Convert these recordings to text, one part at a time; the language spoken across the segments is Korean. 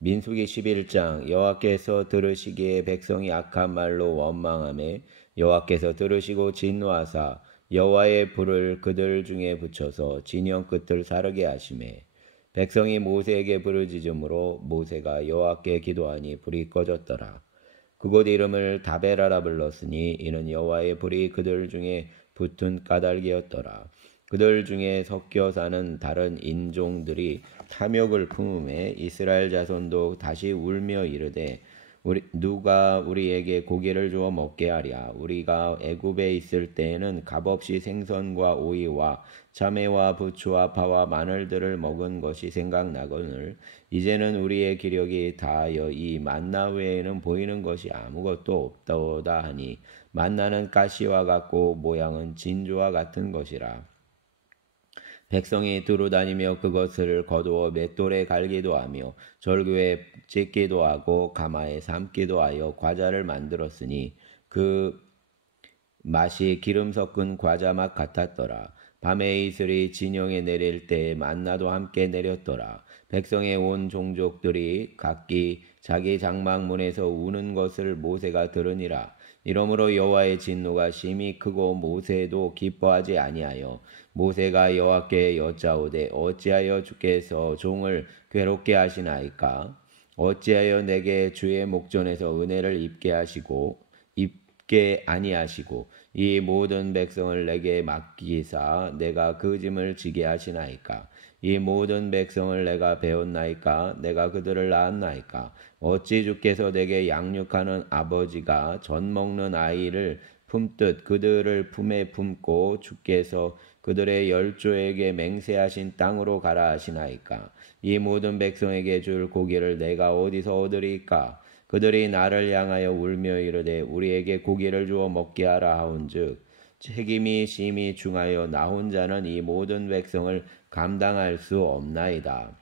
민수기 11장. 여호와께서 들으시기에 백성이 악한 말로 원망하매 여호와께서 들으시고 진노하사 여호와의 불을 그들 중에 붙여서 진영 끝을 사르게 하시매 백성이 모세에게 부르짖음으로 모세가 여호와께 기도하니 불이 꺼졌더라. 그곳 이름을 다베라라 불렀으니 이는 여호와의 불이 그들 중에 붙은 까닭이었더라. 그들 중에 섞여 사는 다른 인종들이 탐욕을 품음에 이스라엘 자손도 다시 울며 이르되 누가 우리에게 고기를 주어 먹게 하랴. 우리가 애굽에 있을 때에는 값없이 생선과 오이와 참외와 부추와 파와 마늘들을 먹은 것이 생각나거늘 이제는 우리의 기력이 다하여 이 만나 외에는 보이는 것이 아무것도 없도다 하니 만나는 가시와 같고 모양은 진주와 같은 것이라. 백성이 두루다니며 그것을 거두어 맷돌에 갈기도 하며 절규에 찢기도 하고 가마에 삶기도 하여 과자를 만들었으니 그 맛이 기름 섞은 과자 맛 같았더라. 밤에 이슬이 진영에 내릴 때에 만나도 함께 내렸더라. 백성의 온 종족들이 각기 자기 장막문에서 우는 것을 모세가 들으니라. 이러므로 여호와의 진노가 심히 크고 모세도 기뻐하지 아니하여 모세가 여호와께 여짜오되 어찌하여 주께서 종을 괴롭게 하시나이까? 어찌하여 내게 주의 목전에서 은혜를 입게 아니하시고 이 모든 백성을 내게 맡기사 내가 그 짐을 지게 하시나이까? 이 모든 백성을 내가 배웠나이까? 내가 그들을 낳았나이까? 어찌 주께서 내게 양육하는 아버지가 젖 먹는 아이를 품듯 그들을 품에 품고 주께서 그들의 열조에게 맹세하신 땅으로 가라 하시나이까? 이 모든 백성에게 줄 고기를 내가 어디서 얻으리까? 그들이 나를 향하여 울며 이르되 우리에게 고기를 주어 먹게 하라 하온즉 책임이 심히 중하여 나 혼자는 이 모든 백성을 감당할 수 없나이다.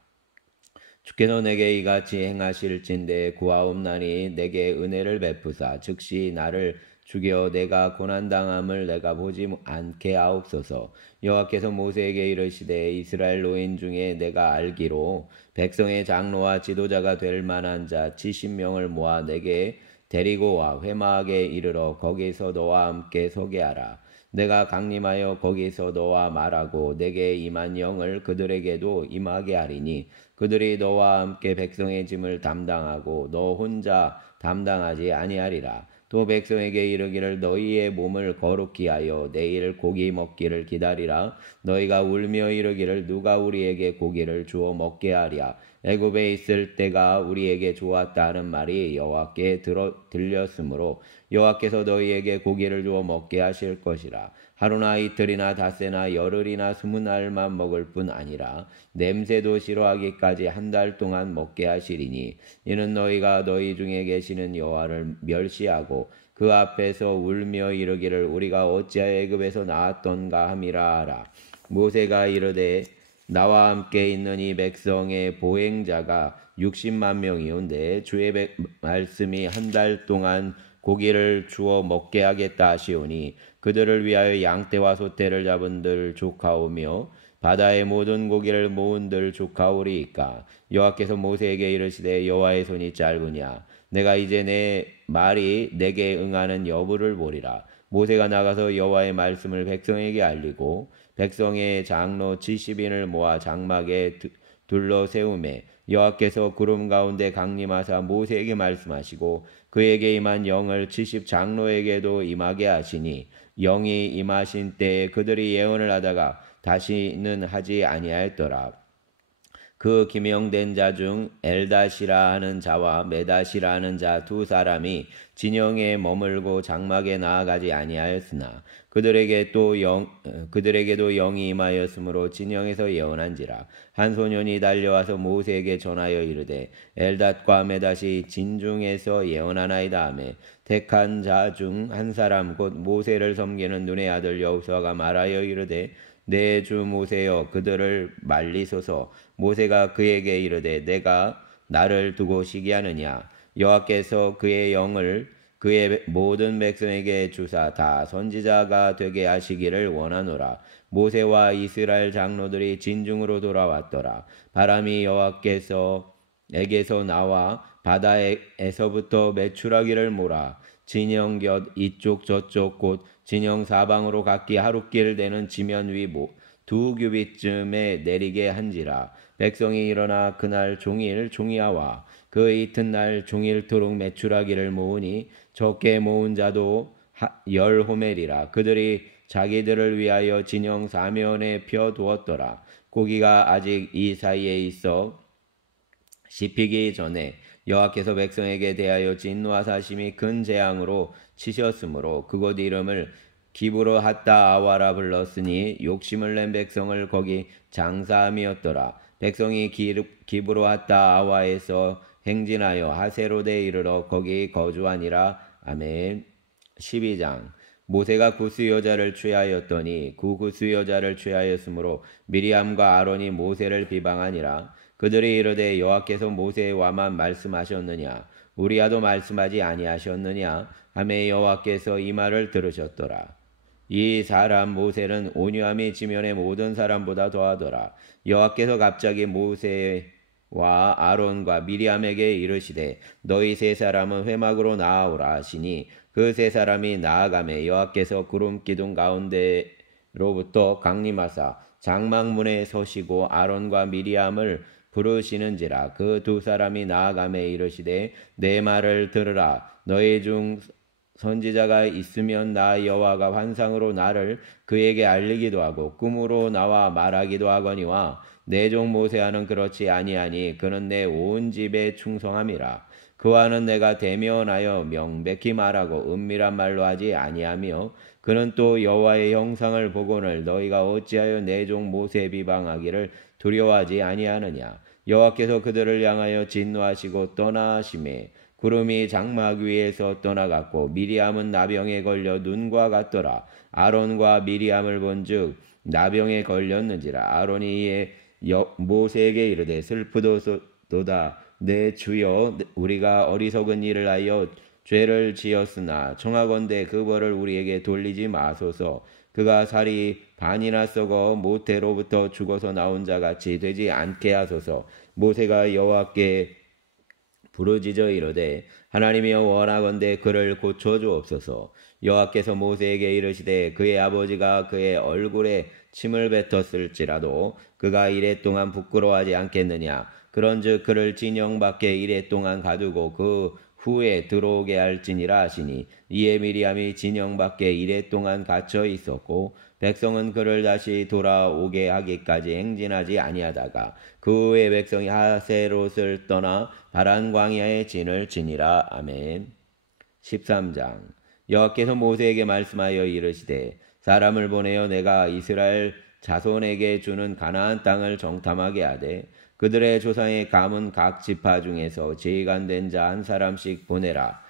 주께서 내게 이같이 행하실진대 구하옵나니 내게 은혜를 베푸사 즉시 나를 죽여 내가 고난당함을 내가 보지 않게 하옵소서. 여호와께서 모세에게 이르시되 이스라엘 노인 중에 내가 알기로 백성의 장로와 지도자가 될 만한 자 70명을 모아 내게 데리고 와 회막에 이르러 거기서 너와 함께 서게 하라. 내가 강림하여 거기서 너와 말하고 내게 임한 영을 그들에게도 임하게 하리니 그들이 너와 함께 백성의 짐을 담당하고 너 혼자 담당하지 아니하리라. 또 백성에게 이르기를 너희의 몸을 거룩히 하여 내일 고기 먹기를 기다리라. 너희가 울며 이르기를 누가 우리에게 고기를 주어 먹게 하랴. 애굽에 있을 때가 우리에게 좋았다 하는 말이 여호와께 들렸으므로 여호와께서 너희에게 고기를 주어 먹게 하실 것이라. 하루나 이틀이나 닷새나 열흘이나 20날만 먹을 뿐 아니라 냄새도 싫어하기까지 한 달 동안 먹게 하시리니 이는 너희가 너희 중에 계시는 여호와를 멸시하고 그 앞에서 울며 이르기를 우리가 어찌하여 애굽에서 나왔던가 함이라 하라. 모세가 이르되 나와 함께 있는 이 백성의 보행자가 60만 명이온데 주의 말씀이 한 달 동안 고기를 주어 먹게 하겠다 하시오니 그들을 위하여 양떼와 소떼를 잡은들 조카오며 바다의 모든 고기를 모은들 조카오리이까. 여호와께서 모세에게 이르시되 여호와의 손이 짧으냐 내가 이제 내 말이 내게 응하는 여부를 보리라. 모세가 나가서 여호와의 말씀을 백성에게 알리고 백성의 장로 70인을 모아 장막에 둘러 세우매 여호와께서 구름 가운데 강림하사 모세에게 말씀하시고 그에게 임한 영을 70 장로에게도 임하게 하시니 영이 임하신 때에 그들이 예언을 하다가 다시는 하지 아니하였더라. 그 기명된 자 중 엘다시라 하는 자와 메다시라 하는 자 두 사람이 진영에 머물고 장막에 나아가지 아니하였으나 그들에게도 영이 임하였으므로 진영에서 예언한지라. 한 소년이 달려와서 모세에게 전하여 이르되 엘닷과 메닷이 진중에서 예언하나이다 하며 택한 자 중 한 사람 곧 모세를 섬기는 눈의 아들 여호수아가 말하여 이르되 내 주 모세여 그들을 말리소서. 모세가 그에게 이르되 내가 나를 두고 시기하느냐. 여호와께서 그의 영을 그의 모든 백성에게 주사 다 선지자가 되게 하시기를 원하노라. 모세와 이스라엘 장로들이 진중으로 돌아왔더라. 바람이 여호와께서 에게서 나와 바다에서부터 메추라기를 몰아 진영 곁 이쪽 저쪽 곧 진영 사방으로 각기 하룻길 되는 지면 위 2규빗쯤에 내리게 한지라. 백성이 일어나 그날 종일 종이하와 그 이튿날 종일토록 메추라기를 모으니 적게 모은 자도 10호멜이라. 그들이 자기들을 위하여 진영 사면에 펴두었더라. 고기가 아직 이 사이에 있어 씹히기 전에 여호와께서 백성에게 대하여 진노하사 심히 큰 재앙으로 치셨으므로 그곳 이름을 기브로 핫다 아와라 불렀으니 욕심을 낸 백성을 거기 장사함이었더라. 백성이 기브로 핫다 아와에서 행진하여 하세로데 이르러 거기 거주하니라. 아멘. 12장. 모세가 구스 여자를 취하였더니 그 구스 여자를 취하였으므로 미리암과 아론이 모세를 비방하니라. 그들이 이르되 여호와께서 모세와만 말씀하셨느냐 우리와도 말씀하지 아니하셨느냐 하매 여호와께서 이 말을 들으셨더라. 이 사람 모세는 온유함이 지면의 모든 사람보다 더하더라. 여호와께서 갑자기 모세와 아론과 미리암에게 이르시되 너희 세 사람은 회막으로 나아오라 하시니 그 세 사람이 나아가매 여호와께서 구름 기둥 가운데로부터 강림하사 장막문에 서시고 아론과 미리암을 부르시는지라. 그 두 사람이 나아가매 이르시되 내 말을 들으라. 너희 중 선지자가 있으면 나 여호와가 환상으로 나를 그에게 알리기도 하고 꿈으로 나와 말하기도 하거니와 내 종 모세와는 그렇지 아니하니 그는 내 온 집에 충성함이라. 그와는 내가 대면하여 명백히 말하고 은밀한 말로 하지 아니하며 그는 또 여호와의 형상을 보거늘 너희가 어찌하여 내 종 모세 비방하기를 두려워하지 아니하느냐. 여호와께서 그들을 향하여 진노하시고 떠나심에 구름이 장막 위에서 떠나갔고 미리암은 나병에 걸려 눈과 같더라. 아론과 미리암을 본즉 나병에 걸렸는지라. 아론이 이에 모세에게 이르되 슬프도다 내 주여 우리가 어리석은 일을 하여 죄를 지었으나 청하건대 그 벌을 우리에게 돌리지 마소서. 그가 살이 반이나 썩어 모태로부터 죽어서 나온 자같이 되지 않게 하소서. 모세가 여호와께 부르짖어 이르되 하나님이여 원하건대 그를 고쳐주옵소서. 여호와께서 모세에게 이르시되 그의 아버지가 그의 얼굴에 침을 뱉었을지라도 그가 이랫동안 부끄러워하지 않겠느냐. 그런즉 그를 진영 밖에 이랫동안 가두고 그 후에 들어오게 할지니라 하시니 이에 미리암이 진영 밖에 이랫동안 갇혀 있었고 백성은 그를 다시 돌아오게 하기까지 행진하지 아니하다가 그 후에 백성이 하세롯을 떠나 바란 광야의 진을 지니라. 아멘. 13장. 여호와께서 모세에게 말씀하여 이르시되 사람을 보내어 내가 이스라엘 자손에게 주는 가나안 땅을 정탐하게 하되 그들의 조상의 가문 각 지파 중에서 지휘관된 자 한 사람씩 보내라.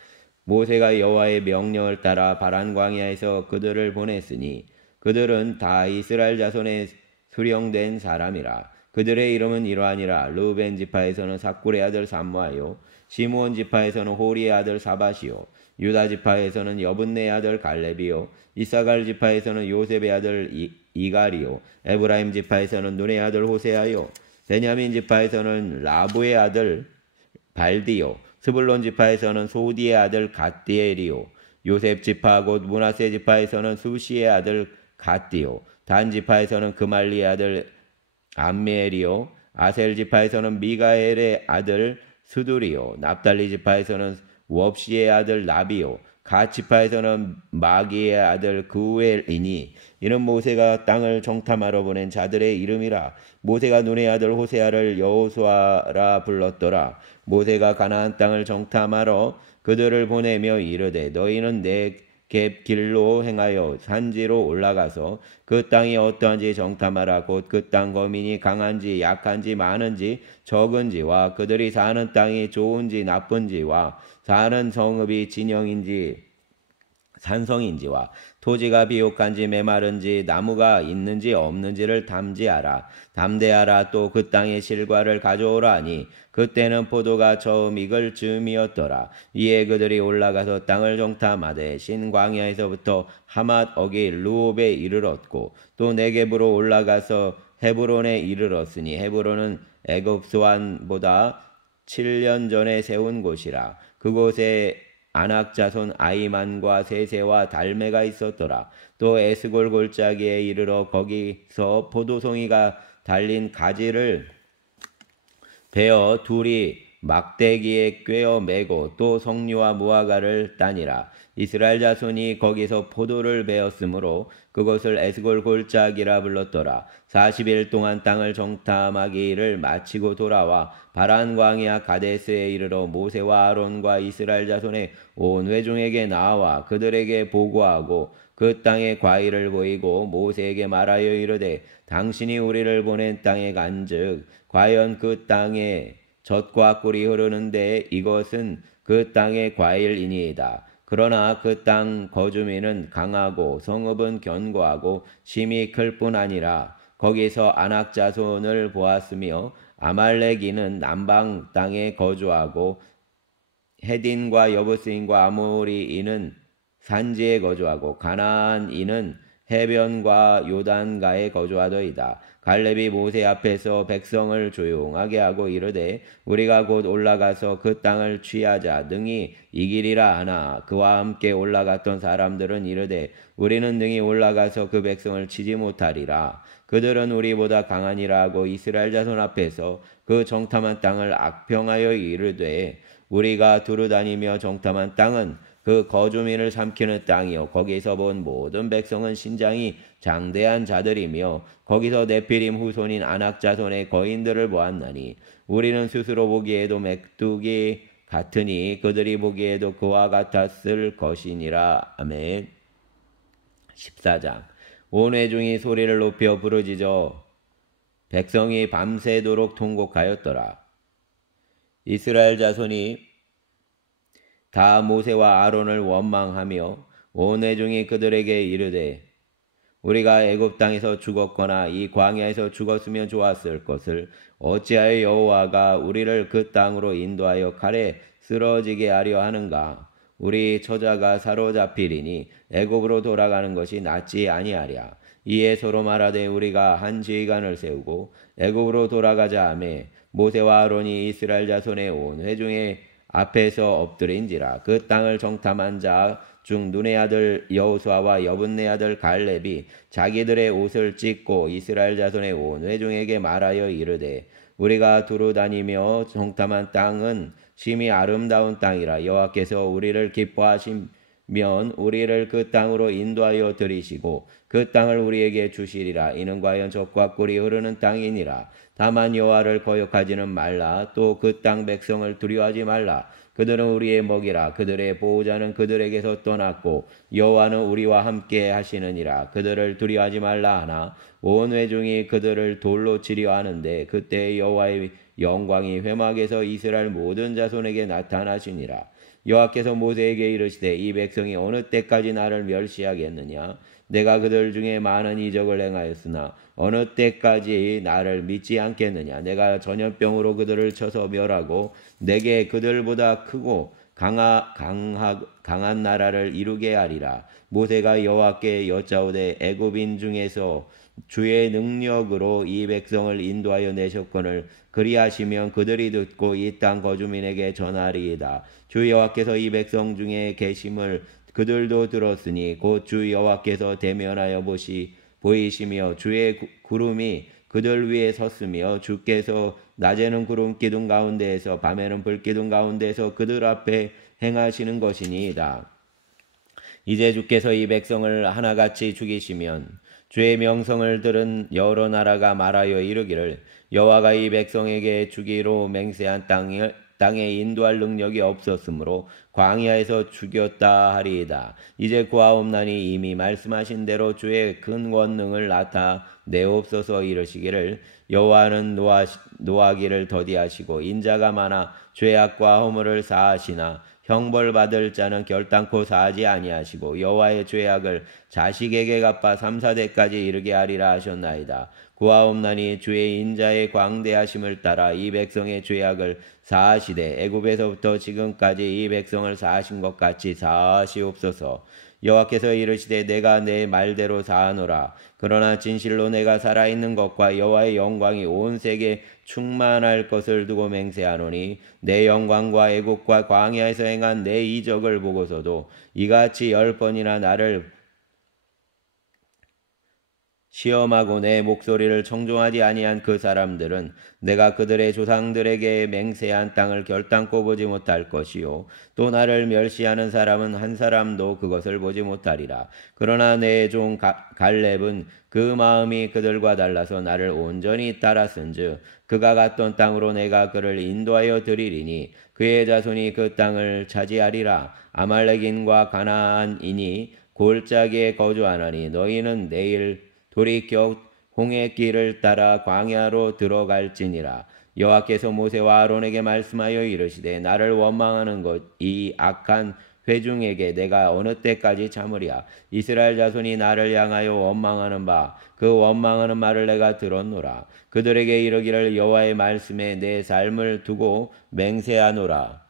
모세가 여호와의 명령을 따라 바란 광야에서 그들을 보냈으니 그들은 다 이스라엘 자손의 수령된 사람이라. 그들의 이름은 이러하니라. 르우벤 지파에서는 삭굴의 아들 삼무아요. 시므온 지파에서는 호리의 아들 사밧이요. 유다 지파에서는 여분네의 아들 갈렙이요. 이사갈 지파에서는 요셉의 아들 이갈이요. 에브라임 지파에서는 눈의 아들 호세아요. 베냐민 지파에서는 라부의 아들 발디요. 스불론 지파에서는 소디의 아들 갓디엘이요. 요셉 지파 곧 므낫세 지파에서는 수시의 아들 갓디요. 단 지파에서는 그말리의 아들 암미엘이요. 아셀 지파에서는 미가엘의 아들 스두리요. 납달리 지파에서는 웁시의 아들 나비요. 갓 지파에서는 마기의 아들 그우엘이니 이는 모세가 땅을 정탐하러 보낸 자들의 이름이라. 모세가 눈의 아들 호세아를 여호수아라 불렀더라. 모세가 가나안 땅을 정탐하러 그들을 보내며 이르되 너희는 내 갭 길로 행하여 산지로 올라가서 그 땅이 어떠한지 정탐하라. 곧 그 땅 거민이 강한지 약한지 많은지 적은지와 그들이 사는 땅이 좋은지 나쁜지와 사는 성읍이 진영인지 산성인지와 토지가 비옥한지 메마른지 나무가 있는지 없는지를 담지하라. 담대하라. 또 그 땅의 실과를 가져오라 하니 그때는 포도가 처음 익을 즈음이었더라. 이에 그들이 올라가서 땅을 정탐하되 신광야에서부터 하맛 어기 루옵에 이르렀고 또 네겝으로 올라가서 헤브론에 이르렀으니 헤브론은 애굽 소안보다 7년 전에 세운 곳이라. 그곳에 아낙 자손 아이만과 세세와 달메가 있었더라. 또 에스골 골짜기에 이르러 거기서 포도송이가 달린 가지를 베어 둘이 막대기에 꿰어 매고 또 석류와 무화과를 따니라. 이스라엘 자손이 거기서 포도를 베었으므로 그것을 에스골 골짜기라 불렀더라. 40일 동안 땅을 정탐하기를 마치고 돌아와 바란 광야 가데스에 이르러 모세와 아론과 이스라엘 자손의 온 회중에게 나와 그들에게 보고하고 그 땅의 과일을 보이고 모세에게 말하여 이르되 당신이 우리를 보낸 땅에 간즉 과연 그 땅에 젖과 꿀이 흐르는데 이것은 그 땅의 과일이니이다. 그러나 그 땅 거주민은 강하고 성읍은 견고하고 심히 클 뿐 아니라 거기서 아낙 자손을 보았으며 아말렉인은 남방 땅에 거주하고 헤딘과 여부스인과 아모리인은 산지에 거주하고 가나안인은 해변과 요단가에 거주하더이다. 갈렙이 모세 앞에서 백성을 조용하게 하고 이르되 우리가 곧 올라가서 그 땅을 취하자 능히 이기리라 하나 그와 함께 올라갔던 사람들은 이르되 우리는 능히 올라가서 그 백성을 치지 못하리라. 그들은 우리보다 강하니라 하고 이스라엘 자손 앞에서 그 정탐한 땅을 악평하여 이르되 우리가 두루다니며 정탐한 땅은 그 거주민을 삼키는 땅이요 거기서 본 모든 백성은 신장이 장대한 자들이며 거기서 네피림 후손인 아낙 자손의 거인들을 보았나니 우리는 스스로 보기에도 메뚜기 같으니 그들이 보기에도 그와 같았을 것이니라. 아멘. 14장. 온 회중이 소리를 높여 부르짖어 백성이 밤새도록 통곡하였더라. 이스라엘 자손이 다 모세와 아론을 원망하며 온 회중이 그들에게 이르되 우리가 애굽 땅에서 죽었거나 이 광야에서 죽었으면 좋았을 것을 어찌하여 여호와가 우리를 그 땅으로 인도하여 칼에 쓰러지게 하려 하는가? 우리 처자가 사로잡히리니 애굽으로 돌아가는 것이 낫지 아니하랴. 이에 서로 말하되 우리가 한 지휘관을 세우고 애굽으로 돌아가자 하며 모세와 아론이 이스라엘 자손의 온 회중에 앞에서 엎드린지라. 그 땅을 정탐한 자 중 눈의 아들 여호수아와 여분네 아들 갈렙이 자기들의 옷을 찢고 이스라엘 자손의 온 회중에게 말하여 이르되 우리가 두루 다니며 정탐한 땅은 심히 아름다운 땅이라. 여호와께서 우리를 기뻐하시면 우리를 그 땅으로 인도하여 들이시고 그 땅을 우리에게 주시리라. 이는 과연 젖과 꿀이 흐르는 땅이니라. 다만 여호와를 거역하지는 말라. 또 그 땅 백성을 두려워하지 말라. 그들은 우리의 먹이라. 그들의 보호자는 그들에게서 떠났고 여호와는 우리와 함께 하시느니라. 그들을 두려워하지 말라 하나 온 회중이 그들을 돌로 치려 하는데 그때 여호와의 영광이 회막에서 이스라엘 모든 자손에게 나타나시니라. 여호와께서 모세에게 이르시되 이 백성이 어느 때까지 나를 멸시하겠느냐? 내가 그들 중에 많은 이적을 행하였으나 어느 때까지 나를 믿지 않겠느냐? 내가 전염병으로 그들을 쳐서 멸하고 내게 그들보다 크고 강한 나라를 이루게 하리라. 모세가 여호와께 여짜오되 애굽인 중에서 주의 능력으로 이 백성을 인도하여 내셨거늘 그리하시면 그들이 듣고 이 땅 거주민에게 전하리이다. 주 여호와께서 이 백성 중에 계심을 그들도 들었으니 곧 주 여호와께서 대면하여 보이시며 주의 구름이 그들 위에 섰으며 주께서 낮에는 구름 기둥 가운데에서 밤에는 불 기둥 가운데에서 그들 앞에 행하시는 것이니이다. 이제 주께서 이 백성을 하나같이 죽이시면 주의 명성을 들은 여러 나라가 말하여 이르기를 여호와가 이 백성에게 주기로 맹세한 땅에 인도할 능력이 없었으므로 광야에서 죽였다 하리이다. 이제 구하옵나니 이미 말씀하신 대로 주의 큰 권능을 나타내옵소서. 이르시기를 여호와는 노하기를 더디하시고 인자가 많아 죄악과 허물을 사하시나 형벌받을 자는 결단코 사하지 아니하시고 여호와의 죄악을 자식에게 갚아 3, 4대까지 이르게 하리라 하셨나이다. 구하옵나니 주의 인자의 광대하심을 따라 이 백성의 죄악을 사하시되 애굽에서부터 지금까지 이 백성을 사하신 것 같이 사하시옵소서. 여호와께서 이르시되 내가 내 말대로 사하노라. 그러나 진실로 내가 살아있는 것과 여호와의 영광이 온 세계에 충만할 것을 두고 맹세하노니 내 영광과 애국과 광야에서 행한 내 이적을 보고서도 이같이 10번이나 나를 시험하고 내 목소리를 청종하지 아니한 그 사람들은 내가 그들의 조상들에게 맹세한 땅을 결단코 보지 못할 것이요 또 나를 멸시하는 사람은 한 사람도 그것을 보지 못하리라. 그러나 내 종 갈렙은 그 마음이 그들과 달라서 나를 온전히 따랐은즉 그가 갔던 땅으로 내가 그를 인도하여 드리리니 그의 자손이 그 땅을 차지하리라. 아말렉인과 가나안인이 골짜기에 거주하나니 너희는 내일 돌이켜 홍해 길을 따라 광야로 들어갈지니라. 여호와께서 모세와 아론에게 말씀하여 이르시되 나를 원망하는 것 이 악한 회중에게 내가 어느 때까지 참으랴. 이스라엘 자손이 나를 향하여 원망하는 바 그 원망하는 말을 내가 들었노라. 그들에게 이르기를 여호와의 말씀에 내 삶을 두고 맹세하노라.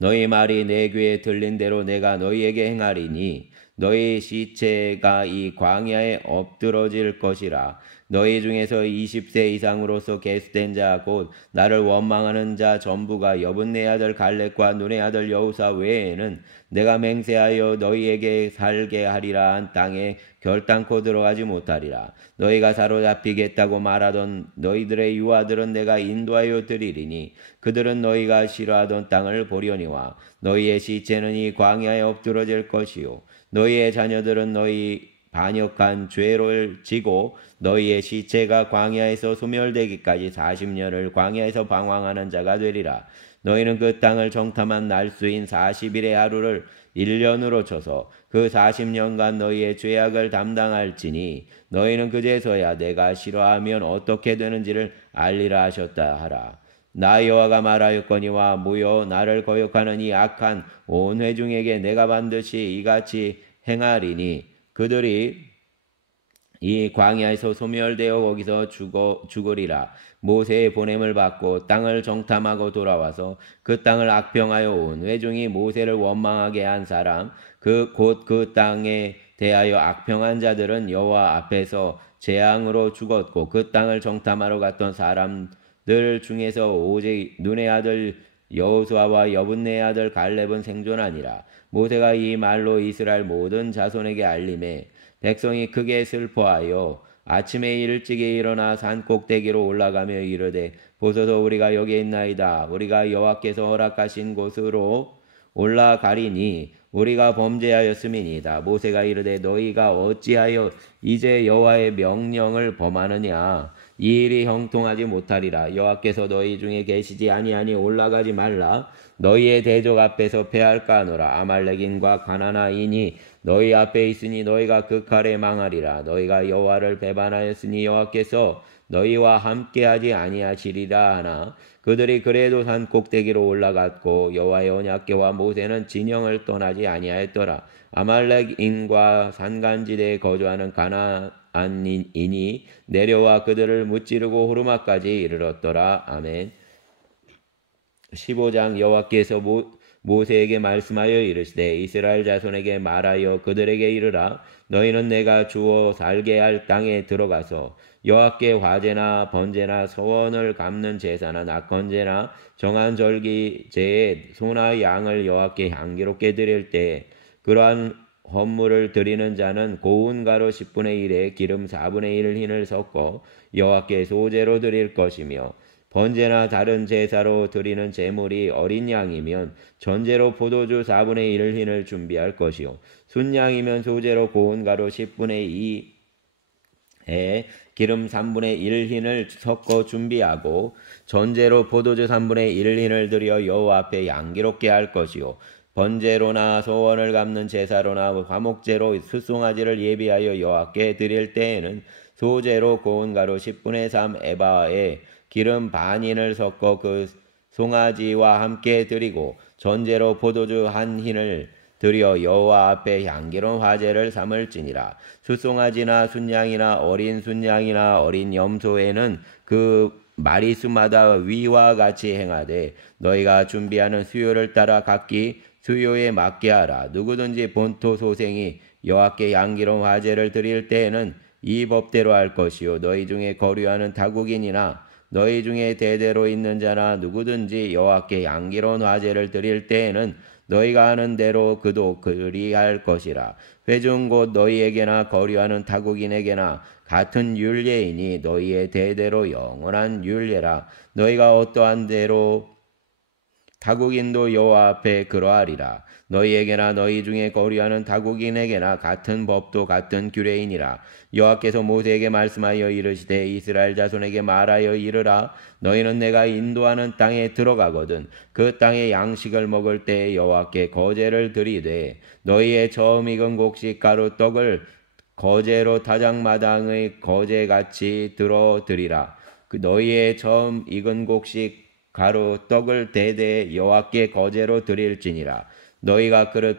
너희 말이 내 귀에 들린 대로 내가 너희에게 행하리니 너희 시체가 이 광야에 엎드러질 것이라. 너희 중에서 20세 이상으로서 계수된 자 곧 나를 원망하는 자 전부가 여분네 아들 갈렙과 눈의 아들 여우사 외에는 내가 맹세하여 너희에게 살게 하리라 한 땅에 결단코 들어가지 못하리라. 너희가 사로잡히겠다고 말하던 너희들의 유아들은 내가 인도하여 드리리니 그들은 너희가 싫어하던 땅을 보려니와 너희의 시체는 이 광야에 엎드러질 것이요 너희의 자녀들은 너희 반역한 죄를 지고 너희의 시체가 광야에서 소멸되기까지 40년을 광야에서 방황하는 자가 되리라. 너희는 그 땅을 정탐한 날수인 40일의 하루를 1년으로 쳐서 그 40년간 너희의 죄악을 담당할지니 너희는 그제서야 내가 싫어하면 어떻게 되는지를 알리라 하셨다 하라. 나 여호와가 말하였거니와 모여 나를 거역하는 이 악한 온 회중에게 내가 반드시 이같이 행하리니 그들이 이 광야에서 소멸되어 거기서 죽으리라. 모세의 보냄을 받고 땅을 정탐하고 돌아와서 그 땅을 악평하여 온 회중이 모세를 원망하게 한 사람 곧 그 땅에 대하여 악평한 자들은 여호와 앞에서 재앙으로 죽었고 그 땅을 정탐하러 갔던 사람들 중에서 오직 눈의 아들 여호수아와 여분네 아들 갈렙은 생존하니라. 모세가 이 말로 이스라엘 모든 자손에게 알림해 백성이 크게 슬퍼하여 아침에 일찍이 일어나 산 꼭대기로 올라가며 이르되 보소서 우리가 여기 있나이다. 우리가 여호와께서 허락하신 곳으로 올라가리니 우리가 범죄하였음이니이다. 모세가 이르되 너희가 어찌하여 이제 여호와의 명령을 범하느냐. 이 일이 형통하지 못하리라. 여호와께서 너희 중에 계시지 아니하니 올라가지 말라. 너희의 대적 앞에서 패할까 하노라. 아말렉인과 가나나인이 너희 앞에 있으니 너희가 그 칼에 망하리라. 너희가 여호와를 배반하였으니 여호와께서 너희와 함께하지 아니하시리라 하나 그들이 그래도 산 꼭대기로 올라갔고 여호와의 언약궤와 모세는 진영을 떠나지 아니하였더라. 아말렉인과 산간지대에 거주하는 가나안인이 내려와 그들을 무찌르고 호르마까지 이르렀더라. 아멘. 15장 여호와께서 모세에게 말씀하여 이르시되 이스라엘 자손에게 말하여 그들에게 이르라. 너희는 내가 주어 살게 할 땅에 들어가서 여호와께 화제나 번제나 서원을 갚는 제사나 낙헌제나 정한 절기제에 소나 양을 여호와께 향기롭게 드릴 때 그러한 헌물을 드리는 자는 고운 가루 10분의 1에 기름 4분의 1 흰을 섞어 여호와께 소제로 드릴 것이며 번제나 다른 제사로 드리는 제물이 어린 양이면 전제로 포도주 4분의 1 흰을 준비할 것이요 순양이면 소제로 고운 가루 10분의 2에 기름 3분의 1 흰을 섞어 준비하고 전제로 포도주 3분의 1 흰을 드려 여호와 앞에 양기롭게 할 것이요 번제로나 소원을 갚는 제사로나 화목제로 숫송아지를 예비하여 여호와께 드릴 때에는 소제로 고운 가루 10분의 3 에바에 기름 반인을 섞어 그 송아지와 함께 드리고 전제로 포도주 한 흰을 드려 여호와 앞에 향기로운 화제를 삼을지니라. 숫송아지나 순양이나 어린 순양이나 어린 염소에는 그 마리수마다 위와 같이 행하되 너희가 준비하는 수요를 따라 각기 수요에 맞게 하라. 누구든지 본토 소생이 여호와께 향기로운 화제를 드릴 때에는 이 법대로 할 것이요 너희 중에 거류하는 타국인이나 너희 중에 대대로 있는 자나 누구든지 여호와께 향기로운 화제를 드릴 때에는 너희가 하는 대로 그도 그리할 것이라. 회중 곧 너희에게나 거류하는 타국인에게나 같은 율례이니 너희의 대대로 영원한 율례라. 너희가 어떠한 대로 타국인도 여호와 앞에 그러하리라. 너희에게나 너희 중에 거류하는 타국인에게나 같은 법도 같은 규례이니라. 여호와께서 모세에게 말씀하여 이르시되 이스라엘 자손에게 말하여 이르라. 너희는 내가 인도하는 땅에 들어가거든 그 땅의 양식을 먹을 때에 여호와께 거제를 드리되 너희의 처음 익은 곡식 가루 떡을 거제로 타작마당의 거제같이 들어 드리라. 그 너희의 처음 익은 곡식 가루 떡을 대대 여호와께 거제로 드릴지니라. 너희가 그릇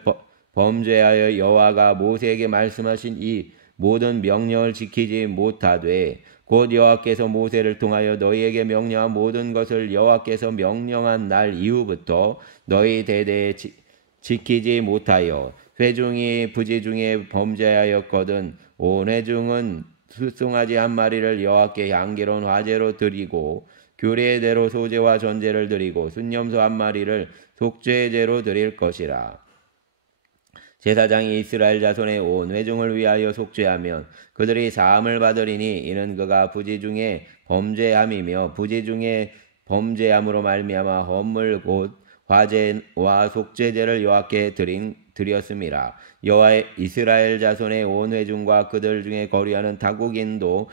범죄하여 여호와가 모세에게 말씀하신 이 모든 명령을 지키지 못하되 곧 여호와께서 모세를 통하여 너희에게 명령한 모든 것을 여호와께서 명령한 날 이후부터 너희 대대에 지키지 못하여 회중이 부지 중에 범죄하였거든 온 회중은 수송아지 한 마리를 여호와께 향기로운 화제로 드리고 규례대로 소제와 전제를 드리고 순념소 한 마리를 속죄제로 드릴 것이라. 제사장이 이스라엘 자손의 온 회중을 위하여 속죄하면 그들이 사함을 받으리니 이는 그가 부지 중에 범죄함이며 부지 중에 범죄함으로 말미암아 헌물 곧 화제와 속죄제를 여호와께 드렸음이라. 여호와의 이스라엘 자손의 온 회중과 그들 중에 거류하는 타국인도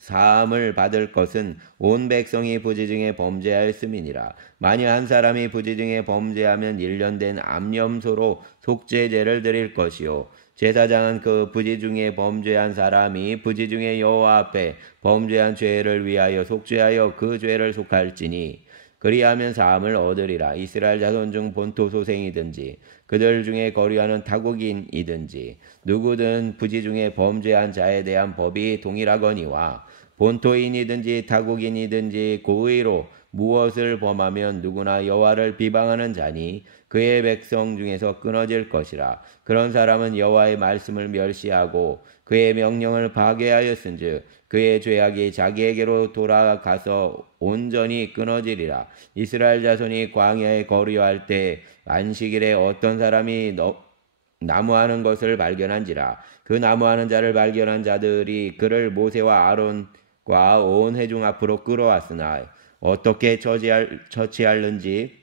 사함을 받을 것은 온 백성이 부지 중에 범죄하였음이니라. 만일 한 사람이 부지 중에 범죄하면 1년 된 암염소로 속죄제를 드릴 것이요 제사장은 그 부지 중에 범죄한 사람이 부지 중에 여호와 앞에 범죄한 죄를 위하여 속죄하여 그 죄를 속할지니 그리하면 사함을 얻으리라. 이스라엘 자손 중 본토 소생이든지 그들 중에 거류하는 타국인이든지 누구든 부지 중에 범죄한 자에 대한 법이 동일하거니와 본토인이든지 타국인이든지 고의로 무엇을 범하면 누구나 여호와를 비방하는 자니 그의 백성 중에서 끊어질 것이라. 그런 사람은 여호와의 말씀을 멸시하고 그의 명령을 파괴하였은즉 그의 죄악이 자기에게로 돌아가서 온전히 끊어지리라. 이스라엘 자손이 광야에 거류할 때 안식일에 어떤 사람이 나무하는 것을 발견한지라. 그 나무하는 자를 발견한 자들이 그를 모세와 아론과 온 회중 앞으로 끌어왔으나 어떻게 처치할는지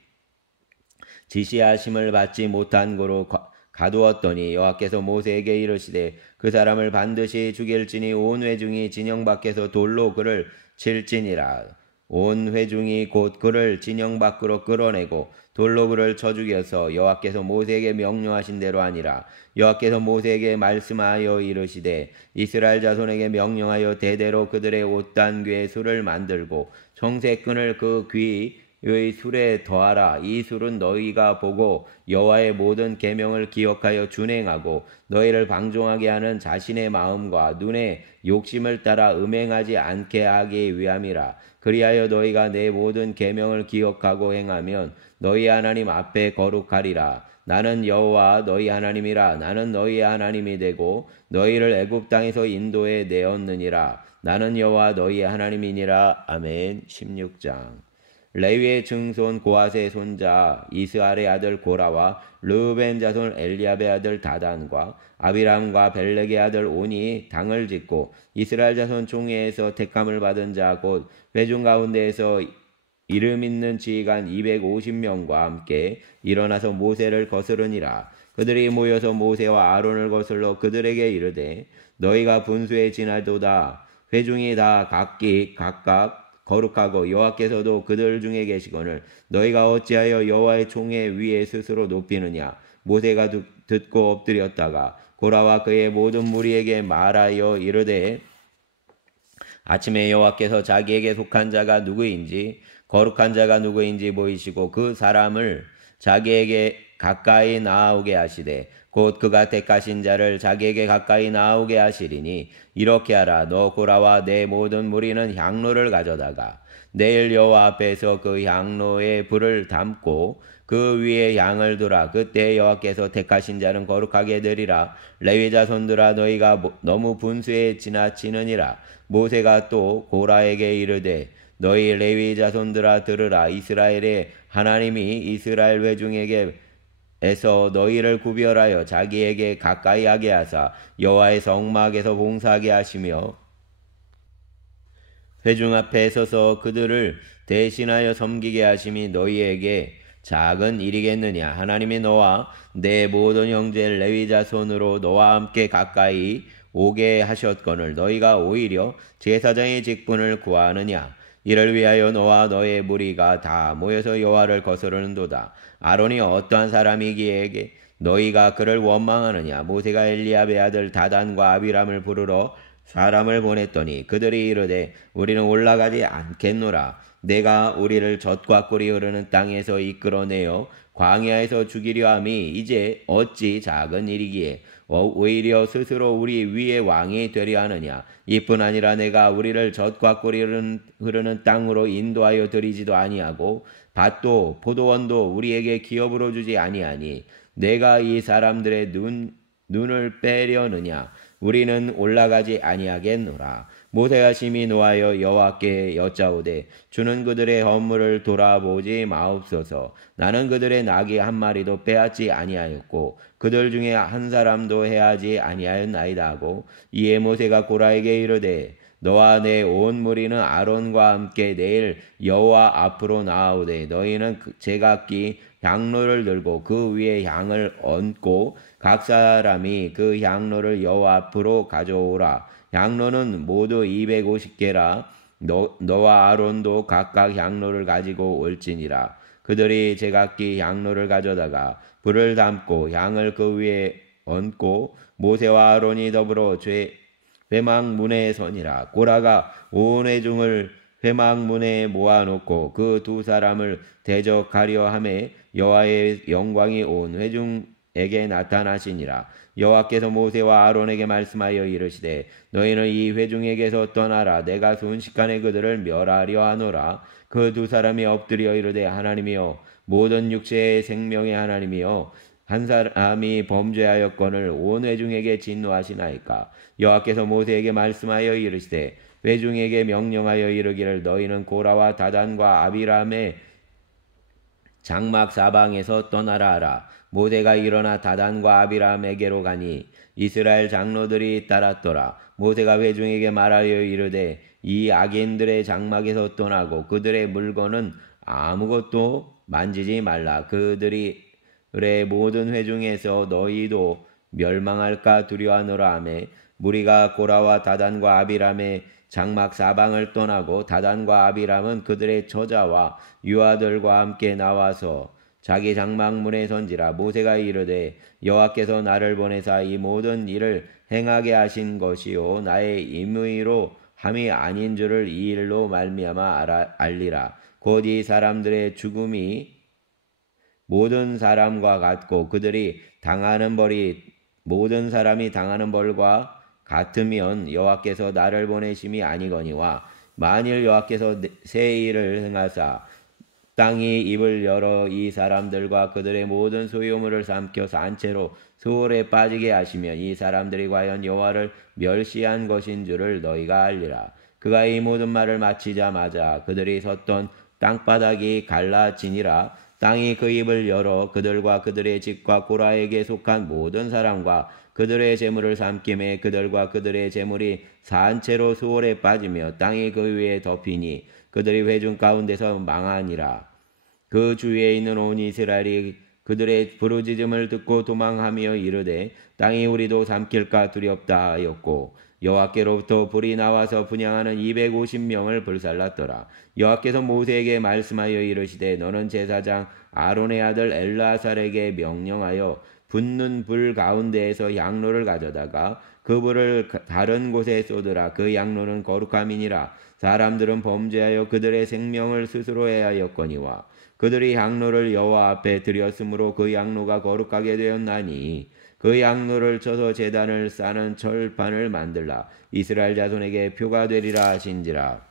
지시하심을 받지 못한 고로 가두었더니 여호와께서 모세에게 이르시되 그 사람을 반드시 죽일지니 온 회중이 진영 밖에서 돌로 그를 칠지니라. 온 회중이 곧 그를 진영 밖으로 끌어내고 돌로 그를 쳐 죽여서 여호와께서 모세에게 명령하신 대로 하니라. 여호와께서 모세에게 말씀하여 이르시되 이스라엘 자손에게 명령하여 대대로 그들의 옷단귀에 술을 만들고 청색끈을 그 귀의 술에 더하라. 이 술은 너희가 보고 여호와의 모든 계명을 기억하여 준행하고 너희를 방종하게 하는 자신의 마음과 눈의 욕심을 따라 음행하지 않게 하기 위함이라. 그리하여 너희가 내 모든 계명을 기억하고 행하면 너희 하나님 앞에 거룩하리라. 나는 여호와 너희 하나님이라. 나는 너희의 하나님이 되고 너희를 애굽 땅에서 인도해 내었느니라. 나는 여호와 너희의 하나님이니라. 아멘. 16장. 레위의 증손 고핫의 손자 이스할의 아들 고라와 르우벤 자손 엘리압의 아들 다단과 아비람과 벨렉의 아들 온이 당을 짓고 이스라엘 자손 총회에서 택함을 받은 자 곧 회중 가운데에서 이름 있는 지휘관 250명과 함께 일어나서 모세를 거스르니라. 그들이 모여서 모세와 아론을 거슬러 그들에게 이르되 너희가 분수에 지나도다. 회중이 다 각각 거룩하고 여호와께서도 그들 중에 계시거늘 너희가 어찌하여 여호와의 총회 위에 스스로 높이느냐. 모세가 듣고 엎드렸다가 고라와 그의 모든 무리에게 말하여 이르되 아침에 여호와께서 자기에게 속한 자가 누구인지 거룩한 자가 누구인지 보이시고 그 사람을 자기에게 가까이 나아오게 하시되 곧 그가 택하신 자를 자기에게 가까이 나아오게 하시리니 이렇게 하라. 너 고라와 내 모든 무리는 향로를 가져다가 내일 여호와 앞에서 그 향로에 불을 담고 그 위에 양을 두라. 그때 여호와께서 택하신 자는 거룩하게 되리라. 레위 자손들아 너희가 너무 분수에 지나치느니라. 모세가 또 고라에게 이르되 너희 레위 자손들아 들으라. 이스라엘의 하나님이 이스라엘 회중에게 에서 너희를 구별하여 자기에게 가까이 하게 하사 여호와의 성막에서 봉사하게 하시며 회중 앞에 서서 그들을 대신하여 섬기게 하심이 너희에게 작은 일이겠느냐. 하나님이 너와 내 모든 형제 레위 자손으로 너와 함께 가까이 오게 하셨거늘 너희가 오히려 제사장의 직분을 구하느냐. 이를 위하여 너와 너의 무리가 다 모여서 여호와를 거스르는도다. 아론이 어떠한 사람이기에 너희가 그를 원망하느냐. 모세가 엘리압의 아들 다단과 아비람을 부르러 사람을 보냈더니 그들이 이르되 우리는 올라가지 않겠노라. 내가 우리를 젖과 꿀이 흐르는 땅에서 이끌어내어 광야에서 죽이려 함이 이제 어찌 작은 일이기에 오히려 스스로 우리 위에 왕이 되려 하느냐. 이뿐 아니라 내가 우리를 젖과 꿀이 흐르는 땅으로 인도하여 드리지도 아니하고 밭도 포도원도 우리에게 기업으로 주지 아니하니 내가 이 사람들의 눈을 빼려느냐. 우리는 올라가지 아니하겠노라. 모세가 심히 노하여 여호와께 여짜오되 주는 그들의 허물을 돌아보지 마옵소서. 나는 그들의 나귀 한 마리도 빼앗지 아니하였고 그들 중에 한 사람도 해하지 아니하였나이다 하고 이에 모세가 고라에게 이르되 너와 내 온 무리는 아론과 함께 내일 여호와 앞으로 나아오되 너희는 제각기 향로를 들고 그 위에 향을 얹고 각 사람이 그 향로를 여호와 앞으로 가져오라. 향로는 모두 250개라. 너와 아론도 각각 향로를 가지고 올지니라. 그들이 제각기 향로를 가져다가 불을 담고 향을 그 위에 얹고 모세와 아론이 더불어 회막문에 서니라. 고라가 온 회중을 회막문에 모아놓고 그 두 사람을 대적하려 하매 여호와의 영광이 온 회중에게 나타나시니라. 여호와께서 모세와 아론에게 말씀하여 이르시되 너희는 이 회중에게서 떠나라. 내가 순식간에 그들을 멸하려 하노라. 그 두 사람이 엎드려 이르되 하나님이여 모든 육체의 생명의 하나님이여 한 사람이 범죄하였거늘 온 회중에게 진노하시나이까. 여호와께서 모세에게 말씀하여 이르시되 회중에게 명령하여 이르기를 너희는 고라와 다단과 아비람의 장막 사방에서 떠나라 하라. 모세가 일어나 다단과 아비람에게로 가니 이스라엘 장로들이 따랐더라. 모세가 회중에게 말하여 이르되 이 악인들의 장막에서 떠나고 그들의 물건은 아무것도 만지지 말라. 그들의 모든 회중에서 너희도 멸망할까 두려워하노라 하며 무리가 고라와 다단과 아비람의 장막 사방을 떠나고 다단과 아비람은 그들의 처자와 유아들과 함께 나와서 자기 장막문에 선지라. 모세가 이르되 여호와께서 나를 보내사 이 모든 일을 행하게 하신 것이요 나의 임의로 함이 아닌 줄을 이 일로 말미암아 알리라. 곧 이 사람들의 죽음이 모든 사람과 같고 그들이 당하는 벌이 모든 사람이 당하는 벌과 같으면 여호와께서 나를 보내심이 아니거니와 만일 여호와께서 새 일을 행하사 땅이 입을 열어 이 사람들과 그들의 모든 소유물을 삼켜 산채로 수월에 빠지게 하시면 이 사람들이 과연 여호와를 멸시한 것인 줄을 너희가 알리라. 그가 이 모든 말을 마치자마자 그들이 섰던 땅바닥이 갈라지니라. 땅이 그 입을 열어 그들과 그들의 집과 고라에게 속한 모든 사람과 그들의 재물을 삼킴에 그들과 그들의 재물이 산채로 수월에 빠지며 땅이 그 위에 덮이니 그들이 회중 가운데서 망하니라. 그 주위에 있는 온 이스라엘이 그들의 부르짖음을 듣고 도망하며 이르되 땅이 우리도 삼킬까 두렵다 하였고 여호와께로부터 불이 나와서 분향하는 250명을 불살랐더라. 여호와께서 모세에게 말씀하여 이르시되 너는 제사장 아론의 아들 엘라살에게 명령하여 붙는 불 가운데에서 양로를 가져다가 그 불을 다른 곳에 쏟으라. 그 양로는 거룩함이니라. 사람들은 범죄하여 그들의 생명을 스스로 해하였거니와 그들이 양로를 여호와 앞에 드렸으므로 그 양로가 거룩하게 되었나니 그 양로를 쳐서 제단을 싸는 철판을 만들라. 이스라엘 자손에게 표가 되리라 하신지라.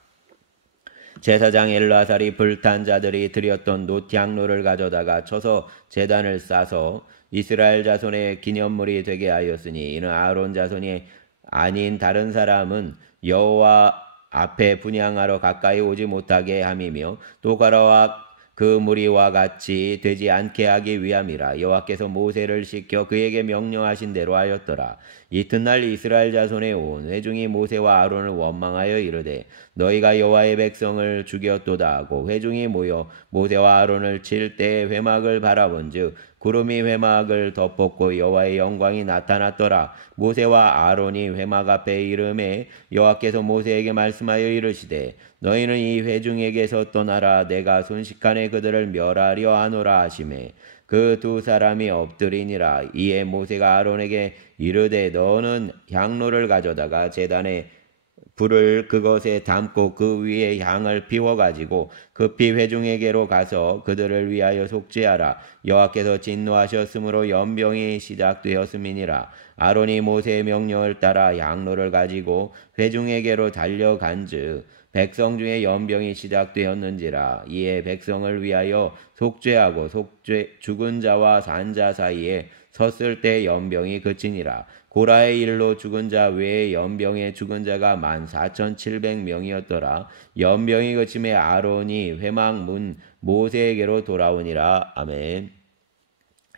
제사장 엘르아살이 불탄 자들이 드렸던 노향로를 가져다가 쳐서 제단을 싸서 이스라엘 자손의 기념물이 되게 하였으니 이는 아론 자손이 아닌 다른 사람은 여호와 앞에 분향하러 가까이 오지 못하게 함이며 또 가라와 그 무리와 같이 되지 않게 하기 위함이라. 여호와께서 모세를 시켜 그에게 명령하신 대로 하였더라. 이튿날 이스라엘 자손의 온 회중이 모세와 아론을 원망하여 이르되 너희가 여호와의 백성을 죽였도다 하고 회중이 모여 모세와 아론을 칠 때 회막을 바라본즉 구름이 회막을 덮었고 여호와의 영광이 나타났더라. 모세와 아론이 회막 앞에 이르매 여호와께서 모세에게 말씀하여 이르시되 너희는 이 회중에게서 떠나라. 내가 순식간에 그들을 멸하려 하노라 하시매 그 두 사람이 엎드리니라. 이에 모세가 아론에게 이르되 너는 향로를 가져다가 제단에 불을 그것에 담고 그 위에 향을 피워가지고 급히 회중에게로 가서 그들을 위하여 속죄하라. 여호와께서 진노하셨으므로 연병이 시작되었음이니라. 아론이 모세의 명령을 따라 향로를 가지고 회중에게로 달려간즉 백성 중에 연병이 시작되었는지라. 이에 백성을 위하여 속죄하고 죽은 자와 산 자 사이에 섰을 때 연병이 그치니라. 고라의 일로 죽은 자 외에 연병에 죽은 자가 14,700명이었더라. 연병이 그침에 아론이 회막 문 모세에게로 돌아오니라. 아멘.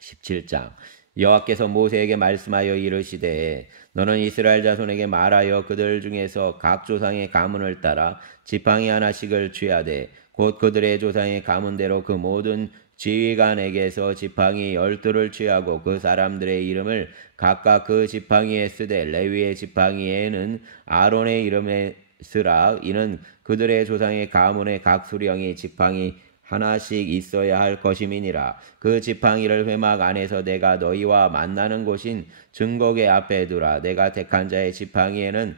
17장. 여호와께서 모세에게 말씀하여 이르시되 너는 이스라엘 자손에게 말하여 그들 중에서 각 조상의 가문을 따라 지팡이 하나씩을 취하되 곧 그들의 조상의 가문대로 그 모든 지휘관에게서 지팡이 12를 취하고 그 사람들의 이름을 각각 그 지팡이에 쓰되 레위의 지팡이에는 아론의 이름에 쓰라. 이는 그들의 조상의 가문의 각 수령이 지팡이 하나씩 있어야 할 것임이니라. 그 지팡이를 회막 안에서 내가 너희와 만나는 곳인 증거계 앞에 두라. 내가 택한 자의 지팡이에는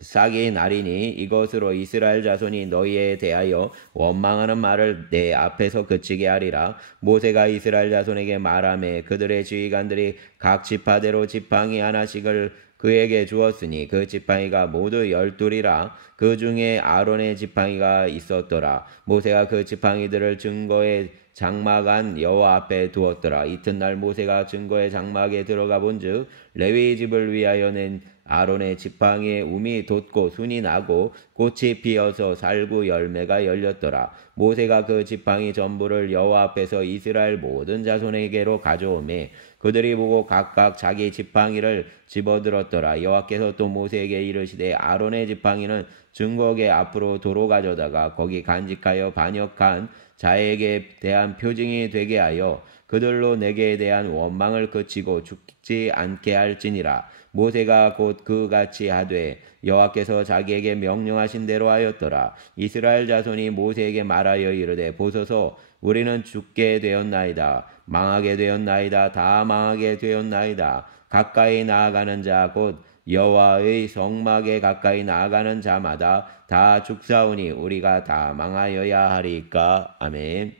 싹이 나리니 이것으로 이스라엘 자손이 너희에 대하여 원망하는 말을 내 앞에서 그치게 하리라. 모세가 이스라엘 자손에게 말하매 그들의 지휘관들이 각 지파대로 지팡이 하나씩을 그에게 주었으니 그 지팡이가 모두 12이라. 그 중에 아론의 지팡이가 있었더라. 모세가 그 지팡이들을 증거의 장막 안 여호와 앞에 두었더라. 이튿날 모세가 증거의 장막에 들어가 본즉 레위 집을 위하여 낸 아론의 지팡이에 움이 돋고 순이 나고 꽃이 피어서 살구 열매가 열렸더라. 모세가 그 지팡이 전부를 여호와 앞에서 이스라엘 모든 자손에게로 가져오매 그들이 보고 각각 자기 지팡이를 집어들었더라. 여호와께서 또 모세에게 이르시되 아론의 지팡이는 증거계 앞으로 도로 가져다가 거기 간직하여 반역한 자에게 대한 표징이 되게 하여 그들로 내게 대한 원망을 그치고 죽지 않게 할지니라. 모세가 곧 그같이 하되 여호와께서 자기에게 명령하신 대로 하였더라. 이스라엘 자손이 모세에게 말하여 이르되 보소서 우리는 죽게 되었나이다. 망하게 되었나이다. 다 망하게 되었나이다. 가까이 나아가는 자 곧 여호와의 성막에 가까이 나아가는 자마다 다 죽사오니 우리가 다 망하여야 하리까. 아멘.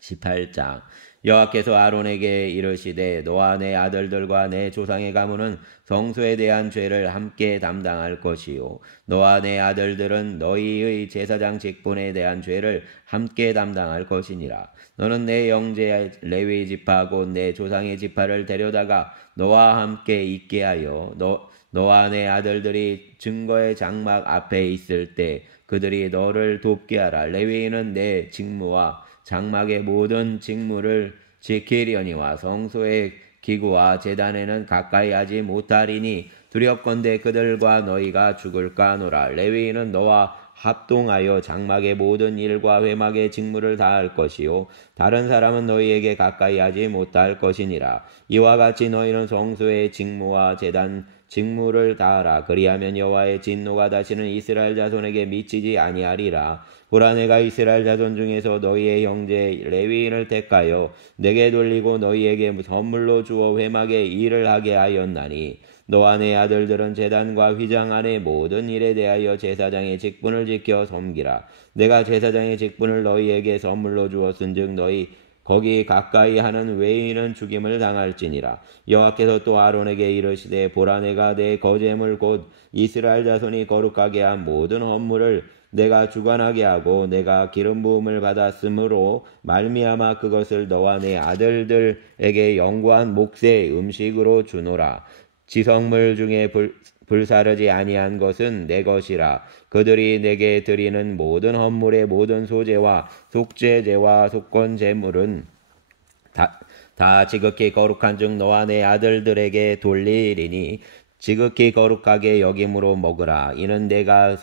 18장. 여호와께서 아론에게 이르시되 너와 내 아들들과 내 조상의 가문은 성소에 대한 죄를 함께 담당할 것이요 너와 내 아들들은 너희의 제사장 직분에 대한 죄를 함께 담당할 것이니라. 너는 내 형제 레위 지파 곧 내 조상의 지파를 데려다가 너와 함께 있게 하여 너와 내 아들들이 증거의 장막 앞에 있을 때 그들이 너를 돕게 하라. 레위인은 내 직무와 장막의 모든 직무를 지키려니와 성소의 기구와 제단에는 가까이 하지 못하리니 두렵건대 그들과 너희가 죽을까 하노라. 레위인은 너와 합동하여 장막의 모든 일과 회막의 직무를 다할 것이요 다른 사람은 너희에게 가까이 하지 못할 것이니라. 이와 같이 너희는 성소의 직무와 제단 직무를 다하라. 그리하면 여호와의 진노가 다시는 이스라엘 자손에게 미치지 아니하리라. 보라 내가 이스라엘 자손 중에서 너희의 형제 레위인을 택하여 내게 돌리고 너희에게 선물로 주어 회막의 일을 하게 하였나니 너와 내 아들들은 제단과 휘장 안의 모든 일에 대하여 제사장의 직분을 지켜 섬기라. 내가 제사장의 직분을 너희에게 선물로 주었은즉 너희 거기 가까이 하는 외인은 죽임을 당할지니라. 여호와께서 또 아론에게 이르시되 보라 내가 내 거제물 곧 이스라엘 자손이 거룩하게 한 모든 헌물을 내가 주관하게 하고 내가 기름 부음을 받았으므로 말미암아 그것을 너와 내 아들들에게 영구한 몫의 음식으로 주노라. 지성물 중에 불사르지 아니한 것은 내 것이라. 그들이 내게 드리는 모든 헌물의 모든 소제와 속죄제와 속건제물은 다 지극히 거룩한 즉 너와 내 아들들에게 돌리리니 지극히 거룩하게 여김으로 먹으라. 이는 내가